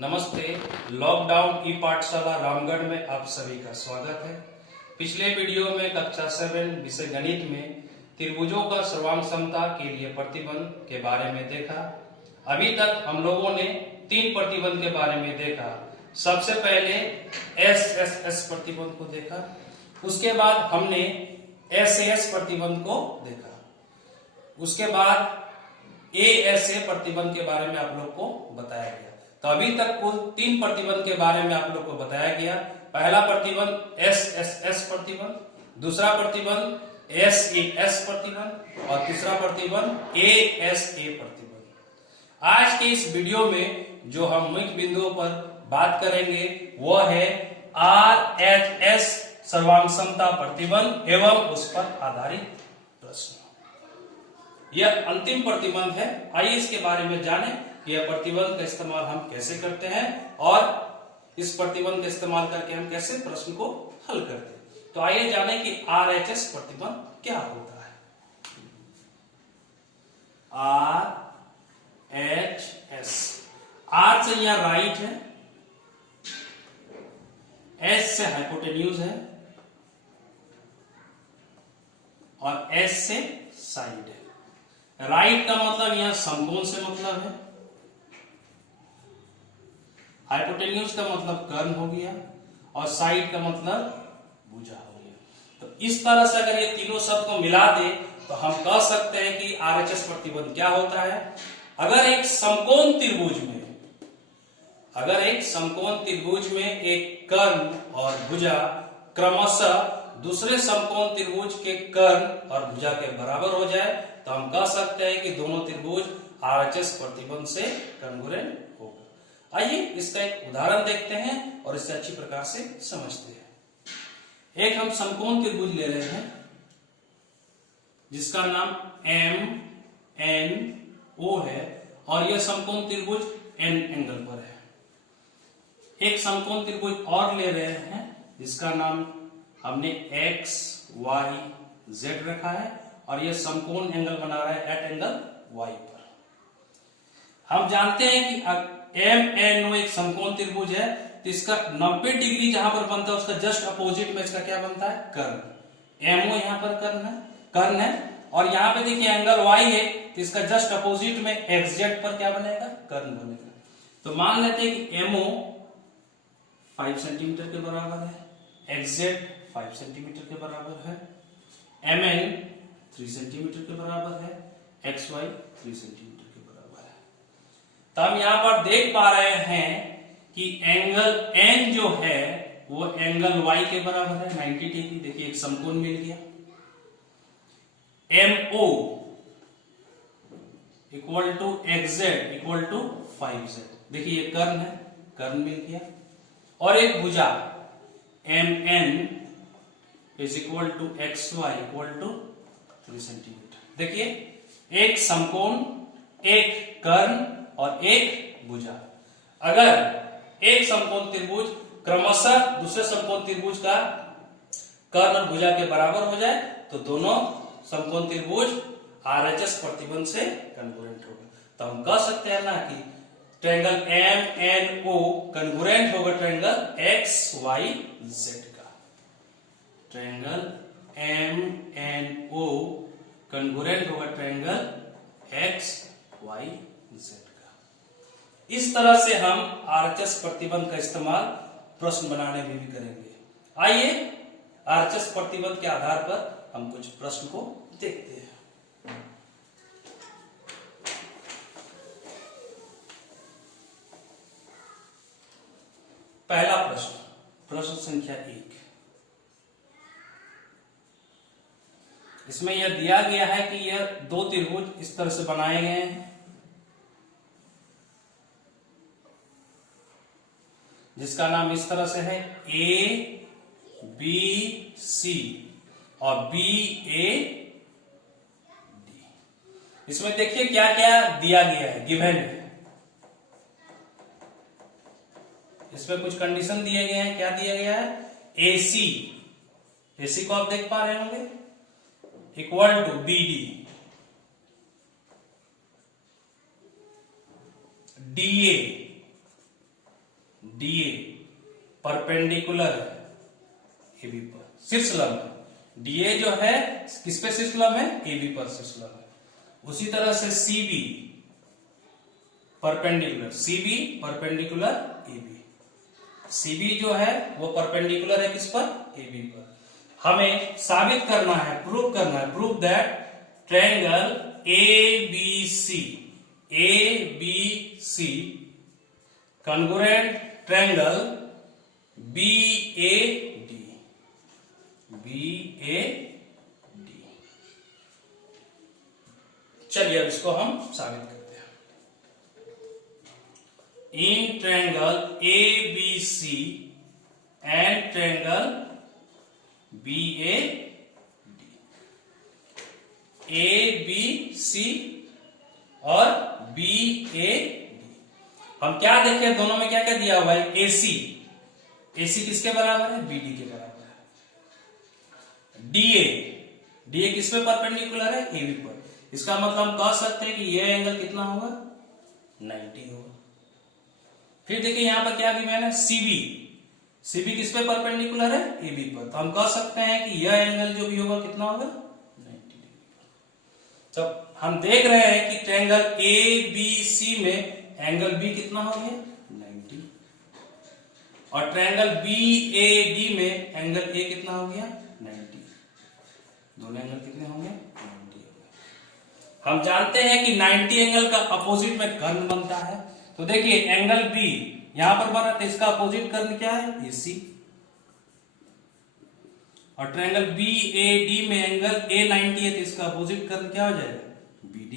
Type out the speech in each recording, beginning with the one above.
नमस्ते। लॉकडाउन ई पाठशाला रामगढ़ में आप सभी का स्वागत है। पिछले वीडियो में कक्षा 7 विषय गणित में त्रिभुजों का सर्वांग समता के लिए प्रतिबंध के बारे में देखा। अभी तक हम लोगों ने 3 प्रतिबंध के बारे में देखा। सबसे पहले एस प्रतिबंध को देखा, उसके बाद हमने एस प्रतिबंध को देखा, उसके बाद ए प्रतिबंध के बारे में आप लोग को बताया गया। तो अभी तक कुल 3 प्रतिबंध के बारे में आप लोग को बताया गया। पहला प्रतिबंध एस प्रतिबंध, दूसरा प्रतिबंध एस प्रतिबंध और तीसरा प्रतिबंध ए प्रतिबंध। आज के इस वीडियो में जो हम मुख्य बिंदुओं पर बात करेंगे वह है RHS सर्वांग समता प्रतिबंध एवं उस पर आधारित प्रश्न। यह अंतिम प्रतिबंध है। आइए इसके बारे में जानें कि यह प्रतिबंध का इस्तेमाल हम कैसे करते हैं और इस प्रतिबंध का इस्तेमाल करके हम कैसे प्रश्न को हल करते हैं। तो आइए जानें कि RHS प्रतिबंध क्या होता है। RHS, R से यह राइट है, S से हाइपोटेन्यूज है और S से साइड है। राइट का मतलब यहां समकोण से मतलब है, हाइपोटेन्यूज का मतलब कर्ण हो गया और साइड का मतलब भुजा हो गया। तो इस तरह से अगर ये तीनों शब्द को मिला दे तो हम कह सकते हैं कि RHS प्रतिबंध क्या होता है। अगर एक समकोण त्रिभुज में एक कर्ण और भुजा क्रमशः दूसरे समकोण त्रिभुज के कर्ण और भुजा के बराबर हो जाए तो हम कह सकते हैं कि दोनों त्रिभुज RHS प्रतिबंध से कॉन्ग्रुएंट होगा। आइए इसका एक उदाहरण देखते हैं और इसे अच्छी प्रकार से समझते हैं। एक हम समकोण त्रिभुज ले रहे हैं जिसका नाम MNO है और यह समकोण त्रिभुज N एंगल पर है। एक समकोण त्रिभुज और ले रहे हैं जिसका नाम हमने XYZ रखा है और यह समकोण एंगल बना रहा है एट एंगल Y पर। हम जानते हैं कि MNO एक समकोण त्रिभुज है तो इसका 90 डिग्री जहां पर बनता है उसका जस्ट अपोजिट में इसका क्या बनता है, कर्ण। MO यहां पर कर्ण है और यहां पे देखिए एंगल Y है तो इसका जस्ट अपोजिट में XZ पर क्या बनेगा, कर्ण बनेगा। तो मान लेते हैं कि MO 5 सेंटीमीटर के बराबर है, XZ 5 सेंटीमीटर के बराबर है, MN 3 सेंटीमीटर के बराबर है, XY 3 सेंटीमीटर के बराबर है। तो हम यहां पर देख पा रहे हैं कि एंगल N जो है वो एंगल Y के बराबर है 90 डिग्री। देखिए एक समकोण मिल गया। MO equal to XZ equal to 5Z। देखिए ये कर्ण है, कर्ण मिल गया। और एक भुजा MN is equal to XY equal to 3 centimetre. देखिए एक समकोण, एक कर्ण और एक भुजा। अगर एक समकोण त्रिभुज क्रमशः दूसरे समकोण त्रिभुज का कर्ण और भुजा के बराबर हो जाए तो दोनों समकोण त्रिभुज RHS प्रतिबंध से कॉन्ग्रुएंट होगा। तो हम कह सकते हैं ना कि ट्रायंगल MNO कॉन्ग्रुएंट होगा ट्रायंगल XYZ का। ट्रायंगल MNO कॉन्ग्रुएंट होगा ट्रायंगल XYZ का। इस तरह से हम RHS प्रतिबंध का इस्तेमाल प्रश्न बनाने में भी करेंगे। आइए RHS प्रतिबंध के आधार पर हम कुछ प्रश्न को देखते हैं। पहला प्रश्न, प्रश्न संख्या 1। इसमें यह दिया गया है कि यह 2 त्रिभुज इस तरह से बनाए गए हैं जिसका नाम इस तरह से है ABC और BAD। इसमें देखिए क्या क्या दिया गया है, गिवन है। इसमें कुछ कंडीशन दिए गए हैं। क्या दिया गया है, AC को आप देख पा रहे होंगे equal to BD, DA DA perpendicular है AB पर, शीर्षलंब है। DA जो है किस पे शीर्षलंब है? AB पर शीर्षलंब है। उसी तरह से CB परपेंडिकुलर AB। CB जो है वो परपेंडिकुलर है किस पर? AB पर। हमें साबित करना है, प्रूव करना है, prove that triangle ABC congruent triangle BAD। चलिए अब इसको हम साबित करते हैं। In triangle ABC and triangle BAD, ABC और BAD, हम क्या देखें दोनों में क्या क्या दिया हुआ है? AC किसके बराबर है? BD के बराबर है। DA किस पे परपेंडिकुलर है? AB पर। इसका मतलब हम कह सकते हैं कि यह एंगल कितना होगा? 90 होगा। फिर देखिए यहां पर क्या गिवन है? CB किस पे परपेंडिकुलर है? AB पर। तो हम कह सकते हैं कि यह एंगल जो भी होगा कितना होगा? 90 डिग्री। जब हम देख रहे हैं कि ट्रायंगल ABC में एंगल B कितना हो गया? 90। और ट्रायंगल BAD में एंगल A कितना हो गया? 90। दोनों एंगल कितने होंगे? 90 होंगे। हम जानते हैं कि 90 एंगल का अपोजिट में कर्ण बनता है। तो देखिए एंगल B यहां पर बना, तो इसका अपोजिट कर्ण क्या है? AC। और ट्रायंगल BAD में एंगल A 90 है, तो इसका अपोजिट कर्ण क्या हो जाएगा? BD।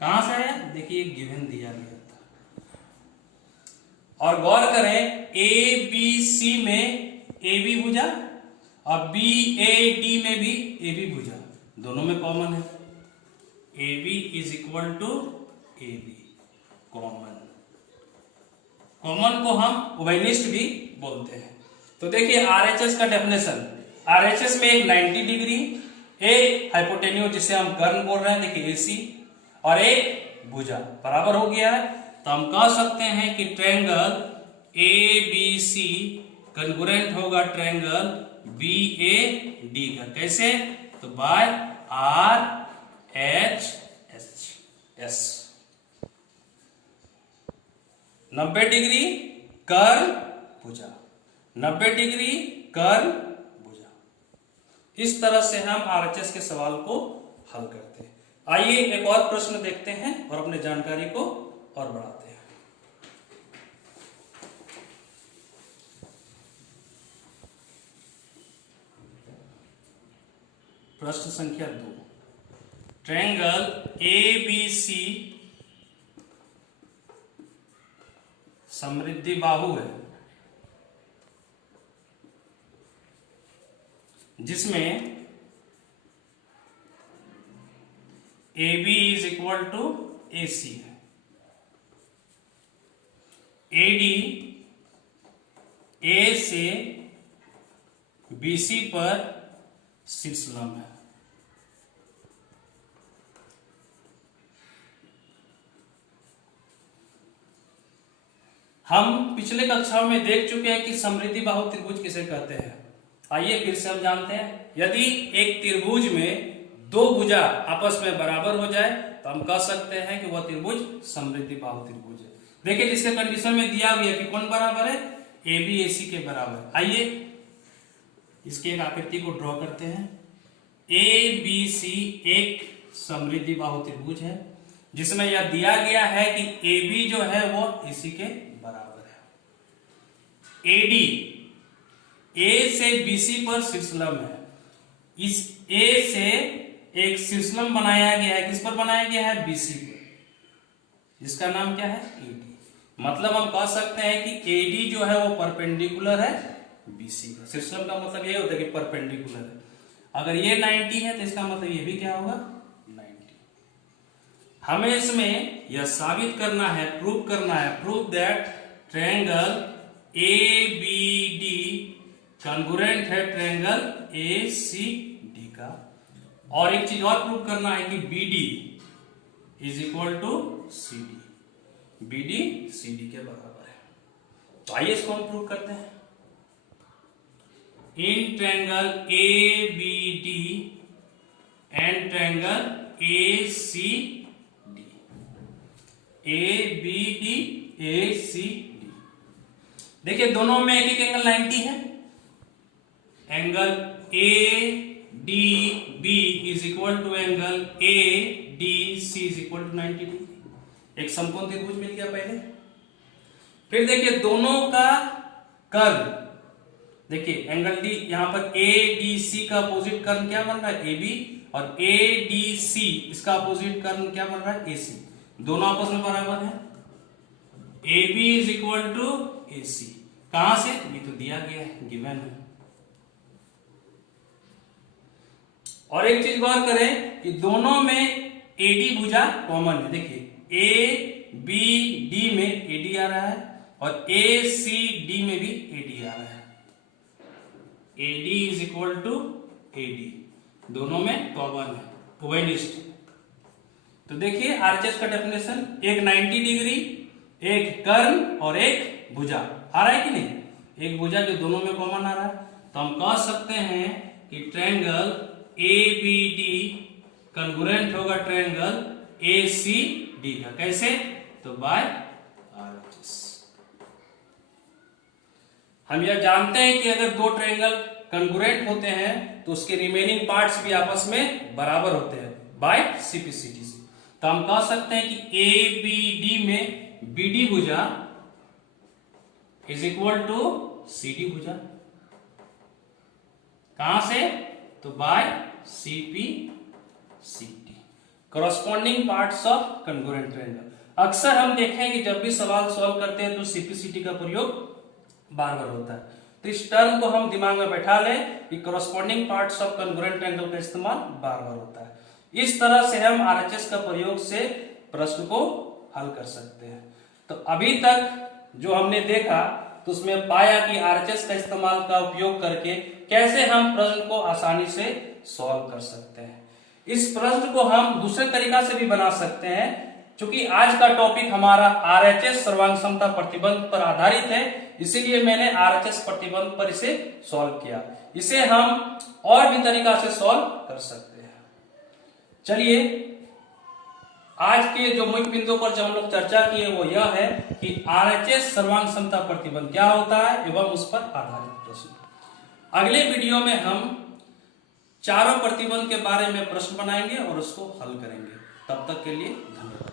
कहां से आया? देखिए गिवन दिया गया था। और गौर करें ABC में AB भुजा और BAD में भी AB भुजा, दोनों में कॉमन है। AB is equal to AB, common को हम उभयनिष्ठ भी बोलते हैं। तो देखिए RHS का डेफिनेशन, RHS में एक 90 डिग्री, एक हाइपोटेन्यूज जिसे हम कर्ण बोल रहे हैं, देखिए AC, और एक भुजा बराबर हो गया है। तो हम कह सकते हैं कि ट्रायंगल ABC कॉन्ग्रुएंट होगा ट्रायंगल BAD का। कैसे? तो बाय RHS। 90 डिग्री कर्ण भुजा, 90 डिग्री कर्ण भुजा। इस तरह से हम RHS के सवाल को हल करते हैं। आइए एक और प्रश्न देखते हैं और अपने जानकारी को और बढ़ाते हैं। प्रश्न संख्या 2, ट्रायंगल ABC समृद्धि बाहु है, जिसमें AB is equal to AC है। AD A से BC पर शीर्षलंब है। हम पिछले कक्षाओं में देख चुके हैं कि समृद्धि बाहु त्रिभुज किसे कहते हैं। आइए फिर से हम जानते हैं। यदि एक त्रिभुज में दो भुजा आपस में बराबर हो जाए तो हम कह सकते हैं कि वह त्रिभुज समृद्धि बाहु त्रिभुज है। देखिए जिसके कंडीशन में दिया गया कि कौन बराबर है? AB AC के बराबर। आइए इसकी एक आकृति को ड्रॉ करते हैं। ABC एक समृद्धि बाहु त्रिभुज है, जिसमें यह दिया गया है कि AB जो है वो AC के बराबर है। AD A से BC पर शीर्षलंब है। इस A से एक शीर्षलंब बनाया गया है। किस पर बनाया गया है? BC पर, जिसका नाम क्या है? AD। मतलब हम कह सकते हैं कि AD जो है वो परपेंडिकुलर है BC का। शीर्षलंब का मतलब ये होता है कि परपेंडिकुलर है। अगर ये 90 है तो इसका मतलब ये भी क्या होगा? 90। हमें इसमें यह साबित करना है, प्रूव करना है, prove that triangle ABD congruent है ट्रायंगल ACD का। और एक चीज और प्रूव करना है कि BD is equal to CD। BD CD के बराबर है। तो आइए इसको हम प्रूव करते हैं। In triangle ABD and triangle ACD, ABD ACD, देखिए दोनों में एक एक एंगल 90 है। Angle ADB is equal to angle ADC is equal to 90 degree. एक समकोण त्रिभुज मिल गया पहले। फिर देखिए दोनों का कर्ल, देखिए एंगल D यहां पर ADC का अपोजिट कर्ल क्या बन रहा है AB, और ADC इसका अपोजिट कर्ल क्या बन रहा है AC। दोनों आपस में बराबर है। AB is equal to AC, कहां से, ये तो दिया गया है, गिवन है। और एक चीज गौर करें कि दोनों में AD भुजा कॉमन है। देखिए ABD में AD आ रहा है और ACD में भी AD आ रहा है। AD is equal to AD, दोनों में कॉमन है, ओवेनिस्ट। तो देखिए RHS का डेफिनेशन, एक 90 डिग्री, एक कर्ल और एक भुजा आ रहा है कि नहीं, एक भुजा जो दोनों में कॉमन आ रहा है। तो हम कह सकते हैं कि ट्रायंगल ABD कॉन्ग्रुएंट होगा ट्रायंगल ACD का। कैसे, तो बाय RHS। हम यह जानते हैं कि अगर दो ट्रायंगल कॉन्ग्रुएंट होते हैं तो उसके रिमेनिंग पार्ट्स भी आपस में बराबर होते हैं बाय CPCD से। तो हम कह सकते हैं कि ABD में BD भुजा इज इक्वल टू CD भुजा, कहां से, तो by CPCD, corresponding parts of congruent triangle. अक्सर हम देखें कि जब भी सवाल सॉल्व करते हैं तो CPCD का प्रयोग बार बार होता है। तो इस टर्म को हम दिमाग में बैठा लें कि corresponding parts of congruent triangle का इस्तेमाल बार बार होता है। इस तरह से हम RHS का प्रयोग से प्रश्न को हल कर सकते हैं। तो अभी तक जो हमने देखा तो उसमें पाया कि RHS का इस्तेमाल का उपयोग करके कैसे हम प्रश्न को आसानी से सॉल्व कर सकते हैं। इस प्रश्न को हम दूसरे तरीका से भी बना सकते हैं। चूंकि आज का टॉपिक हमारा RHS सर्वांग समता प्रतिबंध पर आधारित है, इसीलिए मैंने RHS प्रतिबंध पर इसे सॉल्व किया। इसे हम और भी तरीका से सॉल्व कर सकते हैं। चलिए, आज के जो मुख्य बिंदुओं पर जो हम लोग चर्चा किए वो यह है कि RHS सर्वांग समता प्रतिबंध क्या होता है एवं उस पर आधारित प्रश्न। अगले वीडियो में हम चारों प्रतिबंध के बारे में प्रश्न बनाएंगे और उसको हल करेंगे। तब तक के लिए धन्यवाद।